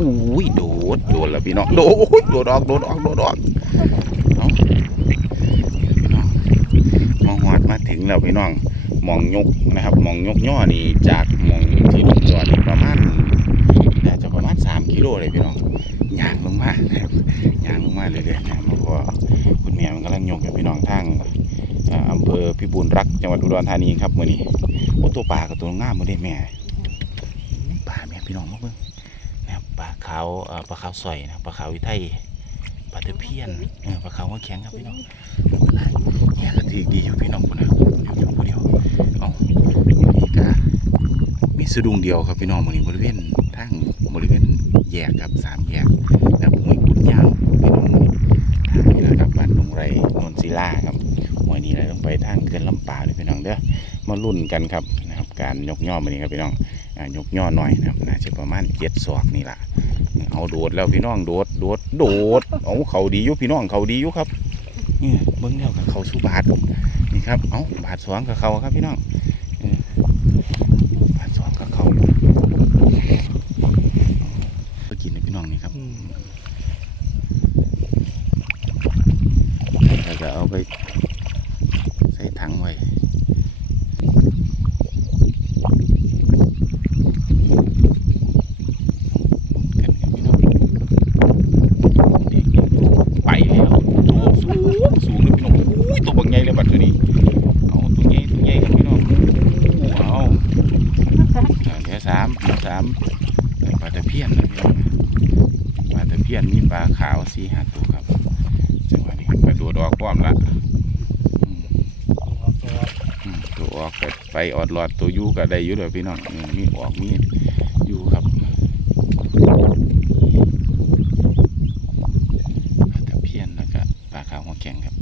อุ้ยโดดโดดแล้วพี่น้องโดดโดดออกโดดออกโดดออกเอาพี่น้องมองหอดมาถึงแล้วพี่น้องมองยกนะครับมองยกย่อนี่จากมองที่ลงจอดนี่ประมาณน่าจะประมาณ 3 กิโลเลยพี่น้องย่างลงมาย่างลงมาเรื่อยๆนะครับแล้วก็คุณแม่มันกำลังยกอยู่พี่น้องทางอำเภอพิบูลรักษ์จังหวัดอุดรธานีครับมื้อนี้โอ้ตัวปลากับตัวง่ามบ่ได้แม่ปลาแม่พี่น้องมาเบิ่งนะครับปลา ขาวปลาขาวสอยนะปลาขาววิไทยปลาตะเพียนปลาขาวหัวแข็งครับพี่น้องเนี่ยก็ถือดีอยู่พี่น้องคนนะอยู่อยู่ผู้เดียวเอานี่ก็มีสะดุ้งเดียวครับพี่น้องบริเวณบริเวณทางบริเวณแยกครับสามแยกแล้วห้วยกุดยาวพี่น้องทางนี้แหละครับบ้านดงไรนนศิลาครับหวยนี้เลยต้องไปทางเขื่อนลำป่าเลยพี่น้องเด้อมาลุ้นกันครับนะครับ การยกย่อมานี้ครับพี่น้องยกย่อหน่อยนะครับน่าจะประมาณเจ็ดศอกนี่แหละ เอาโดดแล้วพี่น้องโดดโดดโดดเอาเขาดีอยู่พี่น้องเขาดีอยู่ครับนี่เบิ้งแล้วกับเขาสู้บาทนี่ครับเอาบาทสองกับเขาครับพี่น้องเออบาทสองกับเขาไปกินเลยพี่น้องนี่ครับแล้วก็เอาไปใส่ถังไว้ กันครับพี่น้องเด็กๆไปแล้วตัวสูงสูงเลยพี่น้องอุ้ยตัวบักใหญ่เลยบัดตัวนี้เอาตัวใหญ่ตัวใหญ่ครับพี่น้องว้าวอ่าเหลือสามเหลือสามเหลือ ปลาตะเพียนนะพี่น้องปลาตะเพียนมีปลาขาวสี่ห้าตัวครับจังหวะนี้ไปดูดดอกพร้อมละอืมอืมตัวออกก็ไปออดหลอดตัวยูก็ได้อยู่เลยพี่น้องมีออกมีอยู่ครับ ปลาตะเพียนแล้วก็ปลาขาวหัวแข็งครับ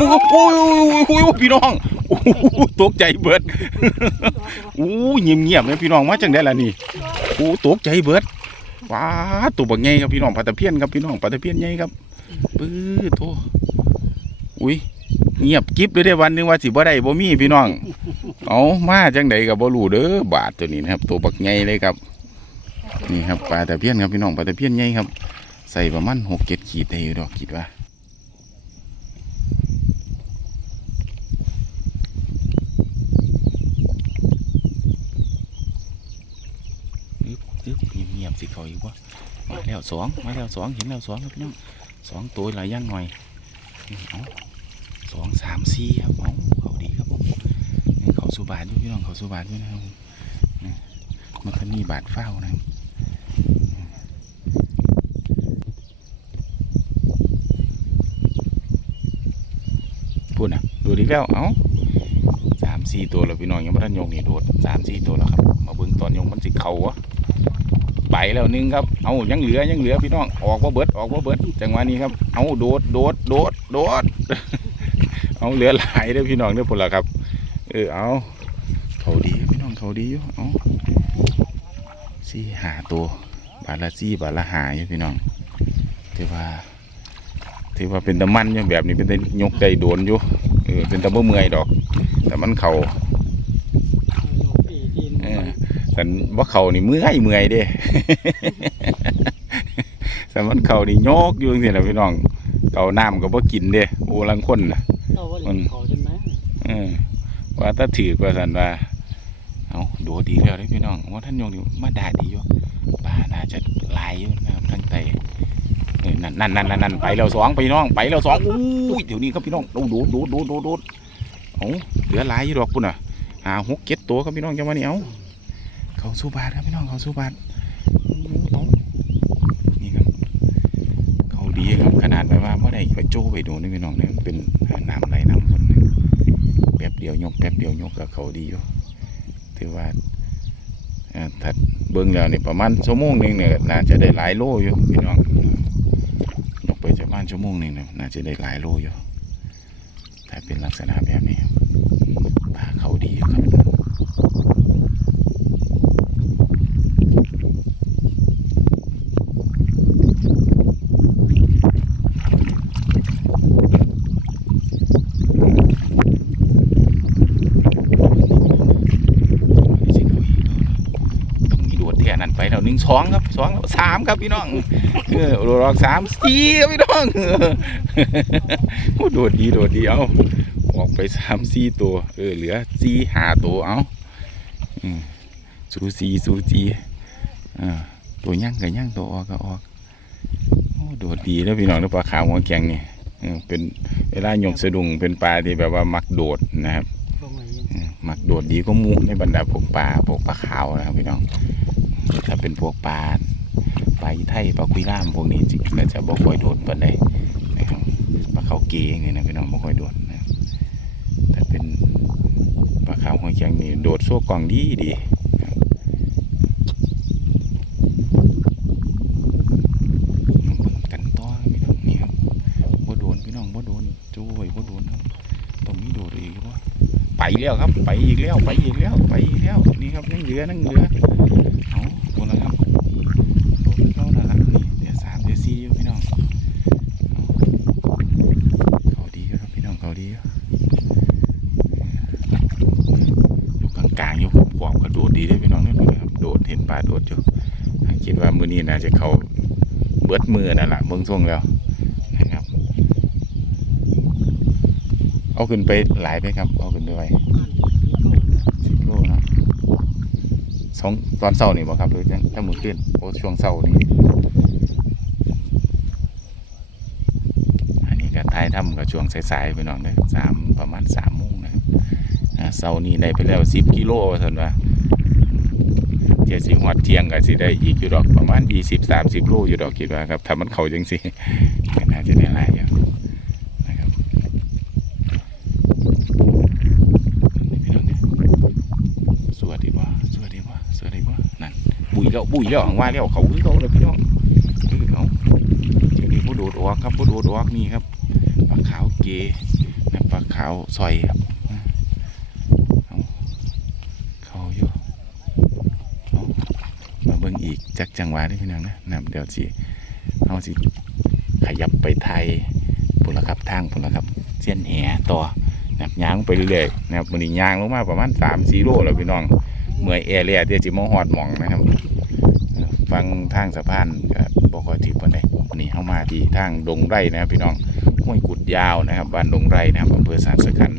โอ้โหโอ้โหโอ้โหพี่น้องโอ้ตกใจเบิดโอ้เงียบเงียบๆเลยพี่น้องมาจังได้ล่ะนี่โอ้ตกใจเบิดว้าตัวบักใหญ่ครับพี่น้องปลาตะเพียนครับพี่น้องปลาตะเพียนใหญ่ครับปื้อโทอุ้ยเงียบกิ๊บเลยได้วันหนึงว่าสิบ่ได้บ่มีพี่น้อง เอามาจังไดก็บ่รู้เด้อบาทตัวนี้นะครับตัวบักใหญ่เลยครับ นี่ครับปลาตะเพียนครับพี่น้องปลาตะเพียนใหญ่ครับ ใส่ประมาณหกเจ็ดขีดได้อยู่ดอกคิดว่า ยึบยึบเงียบสิเขาอีกว่ามาแล้วสองมาแล้วสองเห็นแล้วสองครับพี่น้องสองตัวหลายย่างหน่อยเอาสองสามสี่ครับเอาเขาดีครับผมเขาสุบาทอยู่พี่น้องเขาสุบาทอยู่นะครับมันก็มีบาทเฝ้านะพูดนะดูดีแล้วเอาสามสี่ตัวแล้วพี่น้องยังไม่ทันยงนี่โดดสามสี่ตัวแล้วครับ มาเบิ่งตอนยงมันสิเขาวะ ไปแล้วนึงครับเอายังเหลือยังเหลือพี่น้องออกว่าเบิดออกว่าเบิดจังหวะนี้ครับเอาโดดโดดโดดโดดเอาเหลือหลายเด้อพี่น้องเด้อพุ่นละครับ เออเอาเขาดีพี่น้องเขาดีอยู่เอาสี่หาตัวบาทละสี่บาทละหาอยู่พี่น้องถือว่าถือว่าเป็นตะมันอยู่แบบนี้เป็นตะยกใจโดนอยู่เออเป็นตะบ่เมื่อยดอก แต่มันเขาเออ สันว่าเขานี่เมื่อยเมื่อยเด้สันมันเขานี่โยกอยู่จังซี่นะพี่น้องเขาน้ำก็บ่กินเด้โอ้ลังคนน่ะเอาว่าเล่นเขาใช่ไหมเออว่าถ้าถือกว่าสันว่าเอาดูดีแล้วเด้อพี่น้องว่าท่านยงอยู่มาด่าดีอยู่ปลาน่าจะหลายอยู่นะครับทั้งไตเออนั่นนั่นนั่นนั่นนั่นไปแล้วสองพี่น้องไปแล้วสองอุ้ยเดี๋ยวนี้ครับพี่น้องโดดโดดโดดโดดโดดโดดเอาเหลือหลายอยู่ดอกปุ่นอะหาหกเก็ดตัวครับพี่น้องจังหวะนี้เอา เขาสู้บาทครับพี่น้องเขาสู้บาทเอานี่ครับเขาดีครับขนาดแบบว่าเมื่อใดไปโจ้ไปดูนี่พี่น้องเนี่ยเป็นน้ำไหลน้ำวนแป๊บเดียวยกแป๊บเดียวยกกับเขาดีอยู่ถือว่าถ้าเบิ่งแล้วนี่ประมาณชั่วโมงหนึงเนี่ยน่าจะได้หลายโลอยู่พี่น้องยกไปจากบ้านชั่วโมงหนึงเนี่ยน่าจะได้หลายโลอยู่ถ้าเป็นลักษณะแบบนี้ปลาเขาดีอยู่ครับสิเขาอีกต้องมีโดดแท่นั่นไปแล้วหนึ่ง สองครับสองสามครับพี่น้องเออโดดออกสามสี่ครับพี่น้องเออโอ้โดดดีโดดดีเอาออกไปสามสี่ตัวเออเหลือสี่หาตัวเอาสูสีสูสีอ่าตัวย่างกับย่างตัวออกก็ออกโอ้โดดดีแล้วพี่น้องแล้วปลาขาวหัวแกงนี่เออเป็นเวลาหยกสะดุ้งเป็นปลาที่แบบว่ามักโดดนะครับ มักโดดดีก็มูในบรรดาพวกปลาพวกปลาขาวนะครับพี่น้องถ้าเป็นพวกปลาปลาไทยปลาคุยล่ามพวกนี้จริงๆก็จะบ่ค่อยโดดปานใดนะครับปลาเขาเกยอย่างนี้นะพี่น้องบ่ค่อยโดดนะแต่เป็นปลาขาวหอยแข็งนี่โดดโซ่กล่องดีดีนะครับเบิ่งกันต่อครับพี่น้องนี่ครับบ่โดนพี่น้องบ่โดนจู้ไว้บ่โดนครับต้องมีโดดอีกบ่ ไป แล้วครับ ไปอีกแล้วไปอีกแล้วไปอีกแล้วนี่ครับนั่งเรือนั่งเรือเอาคนละครับโดดเข้าแล้วละนี่เดี๋ยวสามเดี๋ยวสี่อยู่พี่น้องเขาดีครับพี่น้องเขาดีอยู่กลางๆอยู่ขอบขอบๆกระโดดดีเลยพี่น้องนี่ครับโดดเห็นปลาโดดอยู่คิดว่ามือนี้น่าจะเขาเบิดมือนั่นแหละเบื้องช่วงแล้วนะครับ เอาขึ้นไปหลายไปครับ เอาขึ้นไปไว้สิบโลนะสองตอนเสาร์นี่บ่ครับหรือจังถ้ามือขึ้นโอ้ช่วงเสาร์นี่อันนี้ก็ท้ายถ้ำกับช่วงสายๆไปน้องเด้อสามประมาณสามโมงนะครับอ่าเสาร์นี้ได้ไปแล้วสิบกิโลว่าซั่นว่าเทียสิฮอดเทียงก็สิได้อีกอยู่ดอกประมาณยี่สิบสามสิบโลอยู่ดอกคิดว่าครับถ้ามันเขาจังสิน่าจะได้หลายอยู่นะครับ พี่น้องเนี่ยสวัสดีบ่สวัสดีบ่สวัสดีบ่นั่นบุย แล้วบุยแล้วหังว่าแล้วเขาคือเขาเลยพี่น้องเออเอาเดี๋ยวนี้ผู้โดดออกครับผู้โดดออกนี่ครับปลาขาวเกนะปลาขาวซอยครับเอาเขาอยู่เอามาเบิ่งอีกจักจังหวะเด้อพี่น้องนะนะเดี๋ยวสิเอาสิขยับไปไทยพุ่นละครับทางพุ่นละครับเส้นแหต่อนะครับย่างไปเรื่อยๆนะครับวันนี้ย่างลงมาประมาณสามสี่โลแล้วพี่น้องเมื่อยแอร์เลยเดี๋ยวจิมอหอดหมองนะครับ ฟังทางสะพานก็บ่ค่อยถีบปานใดวันนี้เข้ามาที่ทางดงไร่นะครับพี่น้องห้วยกุดยาวนะครับบ้านดงไร่นะครับอำเภอสารสขัน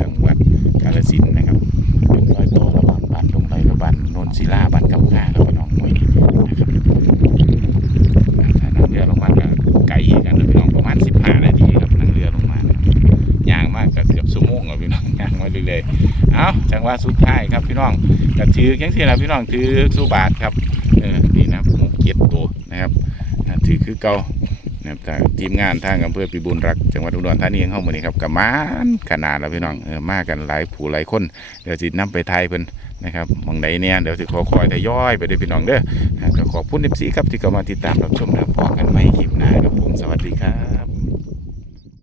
จังหวัดกาฬสินธุ์นะครับดงรอยต่อระหว่างบ้านดงไร่กับบ้านโนนศิลาบ้านกำกาครับพี่น้องห้วยนี้นะครับถ้านั่งเรือลงมาก็ไกลกันนะพี่น้องประมาณ 15 นาทีครับนั่งเรือลงมาย่างมากก็เกือบชั่มงแล้วพี่น้องย่างมาเรื่อยๆเอาจังหวะสุดท้ายครับพี่น้องก็ถือจังซี่นะพี่น้องถือสุบาทครับเออนี่นะหมูเก็บตัว นะครับถือคือเก่านะครับทางทีมงานทางอำเภอพิบูลรัก จังหวัดอุดรธานีเข้ามาดีครับกับมานขนาดแล้วพี่น้องเออมากันหลายผู้หลายคนเดี๋ยวจินํไปไทยเพิ่นนะครับมองใดเนี่ยเดี๋ยวจะขอคอยทยอยไปด้วยพี่น้องเด้ออ่าก็ขอบคุณ FC ครับที่เข้ามาติดตามรับชมนะครับพอกันไม่คลิปหน้าครับผมสวัสดีครับ